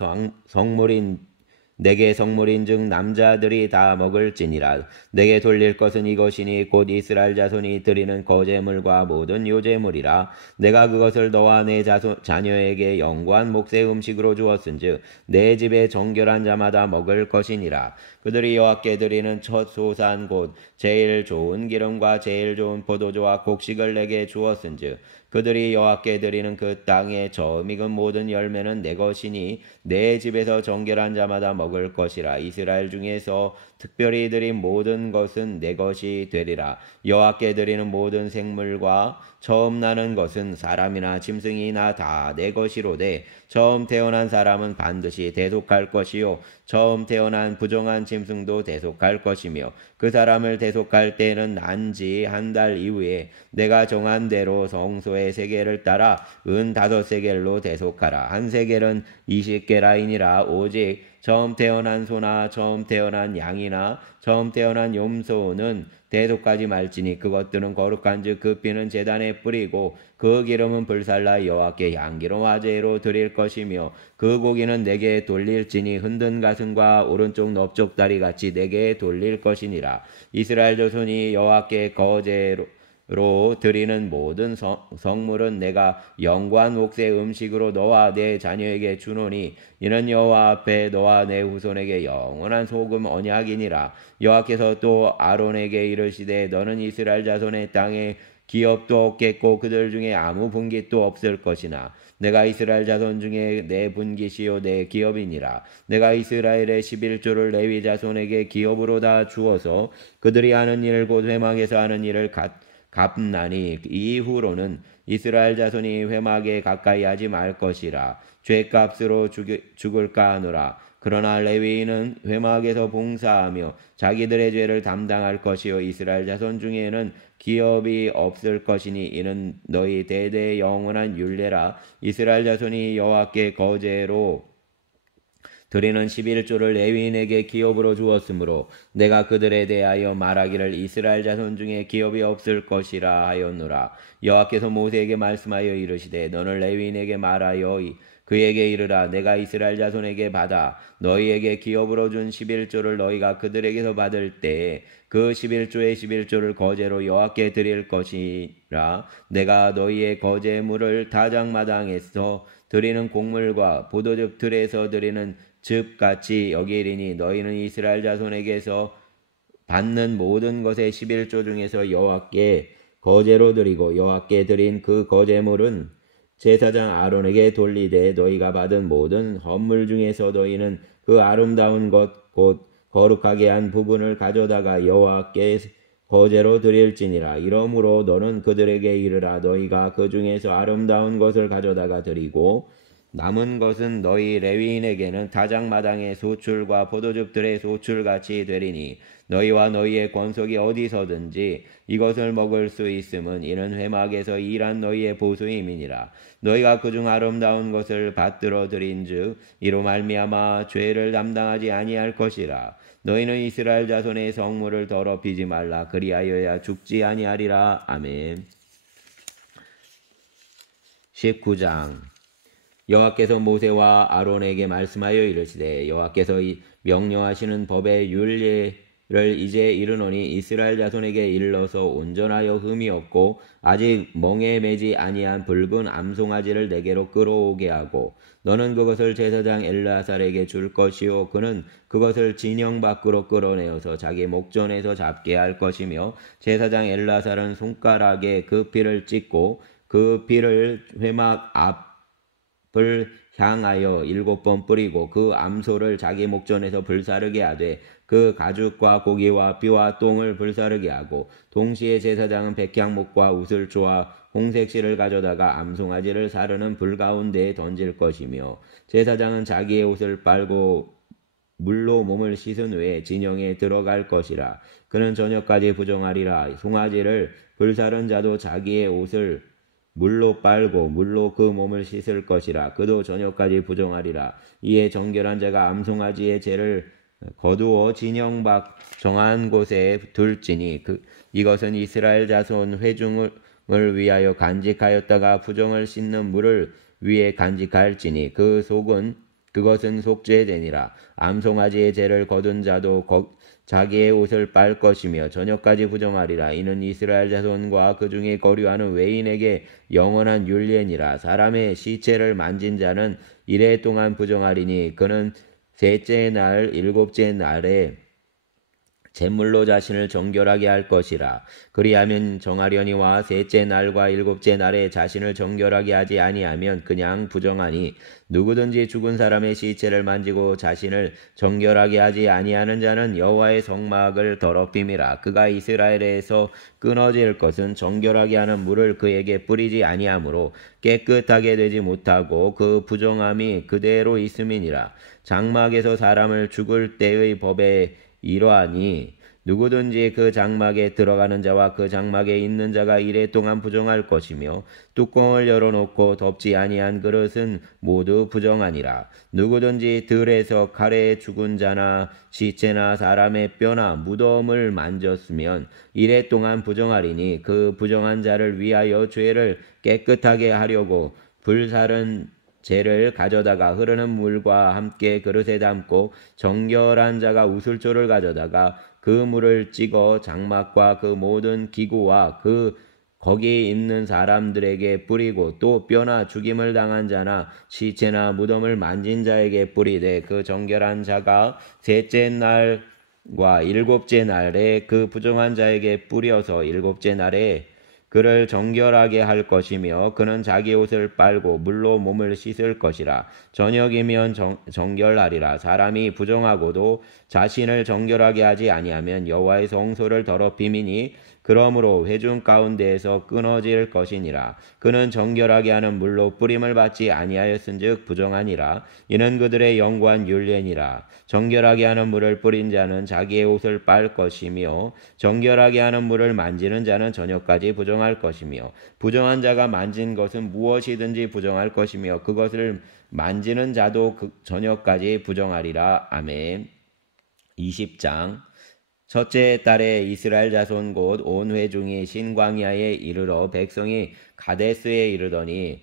내게 성물인즉 남자들이 다 먹을지니라. 내게 돌릴 것은 이것이니 곧 이스라엘 자손이 드리는 거제물과 모든 요제물이라. 내가 그것을 너와 내 자녀에게 영구한 몫의 음식으로 주었은즉 내 집에 정결한 자마다 먹을 것이니라. 그들이 여호와께 드리는 첫 소산 곧 제일 좋은 기름과 제일 좋은 포도주와 곡식을 내게 주었은즉 그들이 여호와께 드리는 그 땅에 처음 익은 모든 열매는 내 것이니 내 집에서 정결한 자마다 먹을 것이라. 이스라엘 중에서 특별히 드린 모든 것은 내 것이 되리라. 여호와께 드리는 모든 생물과 처음 나는 것은 사람이나 짐승이나 다 내 것이로되 처음 태어난 사람은 반드시 대속할 것이요 처음 태어난 부정한 짐승도 대속할 것이며 그 사람을 대속할 때는 난지 한 달 이후에 내가 정한 대로 성소의 세겔을 따라 은 5세겔로 대속하라. 한 세겔은 20게라이니라. 오직 처음 태어난 소나 처음 태어난 양이나 처음 태어난 염소는 대속하지 말지니 그것들은 거룩한즉 그 피는 제단에 뿌리고 그 기름은 불살라 여호와께 향기로운 화제로 드릴 것이며 그 고기는 내게 돌릴지니 흔든 가슴과 오른쪽 넓적 다리 같이 내게 돌릴 것이니라. 이스라엘 자손이 여호와께 거제로 드리는 모든 성물은 내가 영구한 몫의 음식으로 너와 내 자녀에게 주노니 이는 여호와 앞에 너와 내 후손에게 영원한 소금 언약이니라. 여호와께서 또 아론에게 이르시되 너는 이스라엘 자손의 땅에 기업도 없겠고 그들 중에 아무 분깃도 없을 것이나 내가 이스라엘 자손 중에 내 분깃이요 내 기업이니라. 내가 이스라엘의 11조를 레위 자손에게 기업으로 다 주어서 그들이 하는 일 곧 회막에서 하는 일을 갚나니 이후로는 이스라엘 자손이 회막에 가까이 하지 말 것이라. 죄값으로 죽을까 하노라. 그러나 레위인은 회막에서 봉사하며 자기들의 죄를 담당할 것이요 이스라엘 자손 중에는 기업이 없을 것이니 이는 너희 대대의 영원한 율례라. 이스라엘 자손이 여호와께 거제로 드리는 11조를 레위인에게 기업으로 주었으므로 내가 그들에 대하여 말하기를 이스라엘 자손 중에 기업이 없을 것이라 하였노라. 여호와께서 모세에게 말씀하여 이르시되 너는 레위인에게 말하여 그에게 이르라. 내가 이스라엘 자손에게 받아 너희에게 기업으로 준 11조를 너희가 그들에게서 받을 때에 그 11조의 11조를 거제로 여호와께 드릴 것이라. 내가 너희의 거제물을 다장마당에서 드리는 곡물과 포도즙 틀에서 드리는 즙같이 여기리니 너희는 이스라엘 자손에게서 받는 모든 것의 11조 중에서 여호와께 거제로 드리고 여호와께 드린 그 거제물은 제사장 아론에게 돌리되 너희가 받은 모든 헌물 중에서 너희는 그 아름다운 것 곧 거룩하게 한 부분을 가져다가 여호와께 거제로 드릴지니라. 이러므로 너는 그들에게 이르라. 너희가 그 중에서 아름다운 것을 가져다가 드리고 남은 것은 너희 레위인에게는 다장마당의 소출과 포도즙들의 소출같이 되리니 너희와 너희의 권속이 어디서든지 이것을 먹을 수 있음은 이는 회막에서 일한 너희의 보수임이니라. 너희가 그중 아름다운 것을 받들어 드린즉 이로 말미암아 죄를 담당하지 아니할 것이라. 너희는 이스라엘 자손의 성물을 더럽히지 말라. 그리하여야 죽지 아니하리라. 아멘. 19장 여호와께서 모세와 아론에게 말씀하여 이르시되 여호와께서 명령하시는 법의 율례를 이제 이르노니 이스라엘 자손에게 일러서 온전하여 흠이 없고 아직 멍에 매지 아니한 붉은 암송아지를 내게로 끌어오게 하고 너는 그것을 제사장 엘르아살에게 줄 것이요 그는 그것을 진영 밖으로 끌어내어서 자기 목전에서 잡게 할 것이며 제사장 엘르아살은 손가락에 그 피를 찍고 그 피를 회막 앞을 향하여 7번 뿌리고 그 암소를 자기 목전에서 불사르게 하되 그 가죽과 고기와 뼈와 똥을 불사르게 하고 동시에 제사장은 백향목과 우슬초와 홍색실을 가져다가 암송아지를 사르는 불 가운데에 던질 것이며 제사장은 자기의 옷을 빨고 물로 몸을 씻은 후에 진영에 들어갈 것이라. 그는 저녁까지 부정하리라. 송아지를 불사른 자도 자기의 옷을 물로 빨고 물로 그 몸을 씻을 것이라. 그도 저녁까지 부정하리라. 이에 정결한 자가 암송아지의 죄를 거두어 진영 밖 정한 곳에 둘지니 이것은 이스라엘 자손 회중을 위하여 간직하였다가 부정을 씻는 물을 위에 간직할지니 그것은 속죄되니라. 암송아지의 죄를 거둔 자도 자기의 옷을 빨 것이며 저녁까지 부정하리라. 이는 이스라엘 자손과 그 중에 거류하는 외인에게 영원한 율례니라. 사람의 시체를 만진 자는 이래 동안 부정하리니 그는 셋째 날 일곱째 날에 제물로 자신을 정결하게 할 것이라. 그리하면 정하려니와 셋째 날과 일곱째 날에 자신을 정결하게 하지 아니하면 그냥 부정하니 누구든지 죽은 사람의 시체를 만지고 자신을 정결하게 하지 아니하는 자는 여호와의 성막을 더럽힘이라. 그가 이스라엘에서 끊어질 것은 정결하게 하는 물을 그에게 뿌리지 아니하므로 깨끗하게 되지 못하고 그 부정함이 그대로 있음이니라. 장막에서 사람을 죽을 때의 법에 이러하니 누구든지 그 장막에 들어가는 자와 그 장막에 있는 자가 이래 동안 부정할 것이며 뚜껑을 열어놓고 덮지 아니한 그릇은 모두 부정하니라. 누구든지 들에서 칼에 죽은 자나 시체나 사람의 뼈나 무덤을 만졌으면 이래 동안 부정하리니 그 부정한 자를 위하여 죄를 깨끗하게 하려고 불사른 재를 가져다가 흐르는 물과 함께 그릇에 담고 정결한 자가 우슬초를 가져다가 그 물을 찍어 장막과 그 모든 기구와 거기 있는 사람들에게 뿌리고 또 뼈나 죽임을 당한 자나 시체나 무덤을 만진 자에게 뿌리되 그 정결한 자가 셋째 날과 일곱째 날에 그 부정한 자에게 뿌려서 일곱째 날에 그를 정결하게 할 것이며 그는 자기 옷을 빨고 물로 몸을 씻을 것이라. 저녁이면 정결하리라. 사람이 부정하고도 자신을 정결하게 하지 아니하면 여호와의 성소를 더럽힘이니 그러므로 회중 가운데에서 끊어질 것이니라. 그는 정결하게 하는 물로 뿌림을 받지 아니하였은즉 부정하니라. 이는 그들의 영구한 율례니라. 정결하게 하는 물을 뿌린 자는 자기의 옷을 빨 것이며 정결하게 하는 물을 만지는 자는 저녁까지 부정할 것이며 부정한 자가 만진 것은 무엇이든지 부정할 것이며 그것을 만지는 자도 저녁까지 부정하리라. 아멘. 20장 첫째 달에 이스라엘 자손 곧 온 회중이 신광야에 이르러 백성이 가데스에 이르더니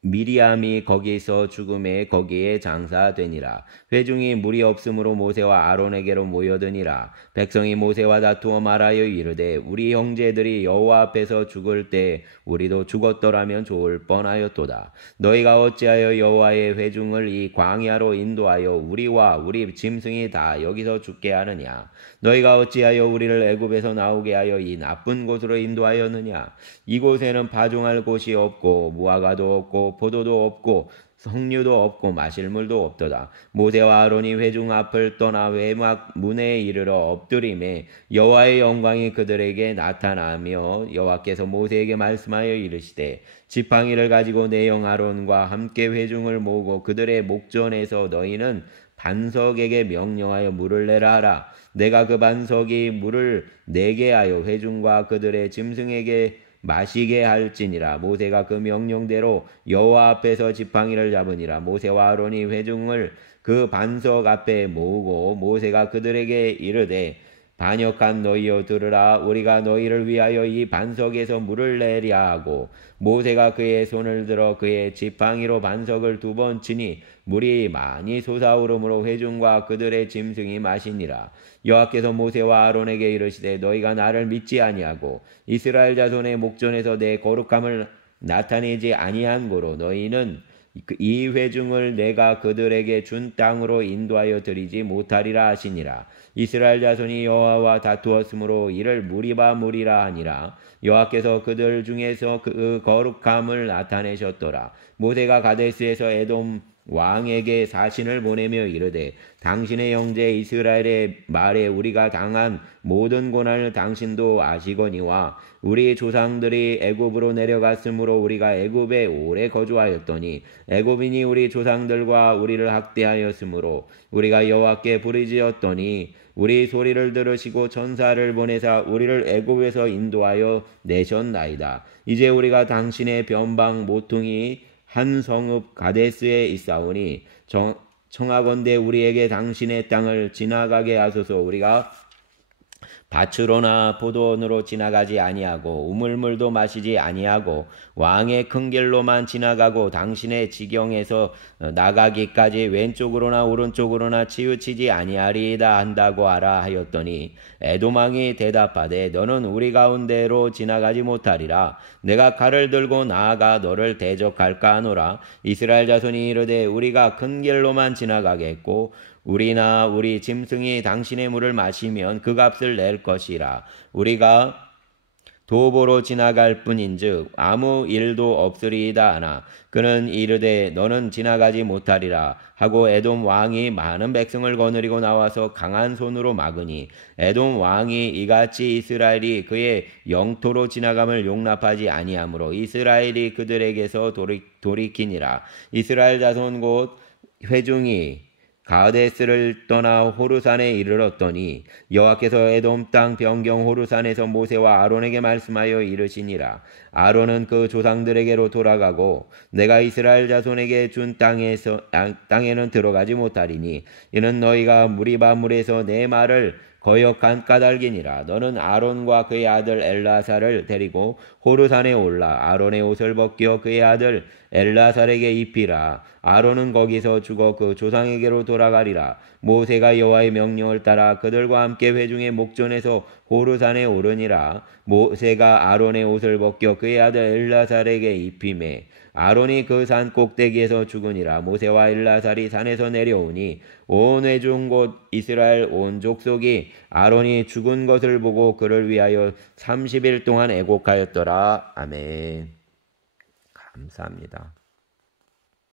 미리암이 거기서 죽음에 거기에 장사되니라. 회중이 물이 없으므로 모세와 아론에게로 모여드니라. 백성이 모세와 다투어 말하여 이르되 우리 형제들이 여호와 앞에서 죽을 때 우리도 죽었더라면 좋을 뻔하였도다. 너희가 어찌하여 여호와의 회중을 이 광야로 인도하여 우리와 우리 짐승이 다 여기서 죽게 하느냐. 너희가 어찌하여 우리를 애굽에서 나오게 하여 이 나쁜 곳으로 인도하였느냐. 이곳에는 파종할 곳이 없고 무화과도 없고 포도도 없고 석류도 없고 마실 물도 없도다. 모세와 아론이 회중 앞을 떠나 회막 문에 이르러 엎드림에 여호와의 영광이 그들에게 나타나며 여호와께서 모세에게 말씀하여 이르시되 지팡이를 가지고 내 형 아론과 함께 회중을 모으고 그들의 목전에서 너희는 반석에게 명령하여 물을 내라 하라. 내가 그 반석이 물을 내게 하여 회중과 그들의 짐승에게 마시게 할지니라. 모세가 그 명령대로 여호와 앞에서 지팡이를 잡으니라. 모세와 아론이 회중을 그 반석 앞에 모으고 모세가 그들에게 이르되 반역한 너희여 들으라. 우리가 너희를 위하여 이 반석에서 물을 내랴 하고 모세가 그의 손을 들어 그의 지팡이로 반석을 2번 치니 물이 많이 솟아오르므로 회중과 그들의 짐승이 마시니라. 여호와께서 모세와 아론에게 이르시되 너희가 나를 믿지 아니하고 이스라엘 자손의 목전에서 내 거룩함을 나타내지 아니한 고로 너희는 이 회중을 내가 그들에게 준 땅으로 인도하여 드리지 못하리라 하시니라. 이스라엘 자손이 여호와와 다투었으므로 이를 무리라 하니라. 여호와께서 그들 중에서 그 거룩함을 나타내셨더라. 모세가 가데스에서 에돔 왕에게 사신을 보내며 이르되 당신의 형제 이스라엘의 말에 우리가 당한 모든 고난을 당신도 아시거니와 우리 조상들이 애굽으로 내려갔으므로 우리가 애굽에 오래 거주하였더니 애굽인이 우리 조상들과 우리를 학대하였으므로 우리가 여호와께 부르짖었더니 우리 소리를 들으시고 천사를 보내사 우리를 애굽에서 인도하여 내셨나이다. 이제 우리가 당신의 변방 모퉁이 한 성읍 가데스에 있사오니 청하건대 우리에게 당신의 땅을 지나가게 하소서. 우리가 밭으로나 포도원으로 지나가지 아니하고 우물물도 마시지 아니하고 왕의 큰 길로만 지나가고 당신의 지경에서 나가기까지 왼쪽으로나 오른쪽으로나 치우치지 아니하리이다 한다고 하라 하였더니 에돔 왕이 대답하되 너는 우리 가운데로 지나가지 못하리라. 내가 칼을 들고 나아가 너를 대적할까 하노라. 이스라엘 자손이 이르되 우리가 큰 길로만 지나가겠고 우리나 우리 짐승이 당신의 물을 마시면 그 값을 낼 것이라. 우리가 도보로 지나갈 뿐인즉 아무 일도 없으리이다 하나 그는 이르되 너는 지나가지 못하리라 하고 에돔 왕이 많은 백성을 거느리고 나와서 강한 손으로 막으니 에돔 왕이 이같이 이스라엘이 그의 영토로 지나감을 용납하지 아니하므로 이스라엘이 그들에게서 돌이키니라. 이스라엘 자손 곧 회중이 가데스를 떠나 호르산에 이르렀더니 여호와께서 에돔 땅 변경 호르산에서 모세와 아론에게 말씀하여 이르시니라. 아론은 그 조상들에게로 돌아가고 내가 이스라엘 자손에게 준 땅에는 들어가지 못하리니 이는 너희가 무리바물에서 내 말을 거역한 까닭이니라. 너는 아론과 그의 아들 엘라사를 데리고 호르산에 올라 아론의 옷을 벗겨 그의 아들 엘라살에게 입히라. 아론은 거기서 죽어 그 조상에게로 돌아가리라. 모세가 여호와의 명령을 따라 그들과 함께 회중의 목전에서 호르산에 오르니라. 모세가 아론의 옷을 벗겨 그의 아들 엘라살에게 입히매 아론이 그 산 꼭대기에서 죽으니라. 모세와 엘라살이 산에서 내려오니 온 회중 곧 이스라엘 온 족속이 아론이 죽은 것을 보고 그를 위하여 30일 동안 애곡하였더라. 아멘. 감사합니다.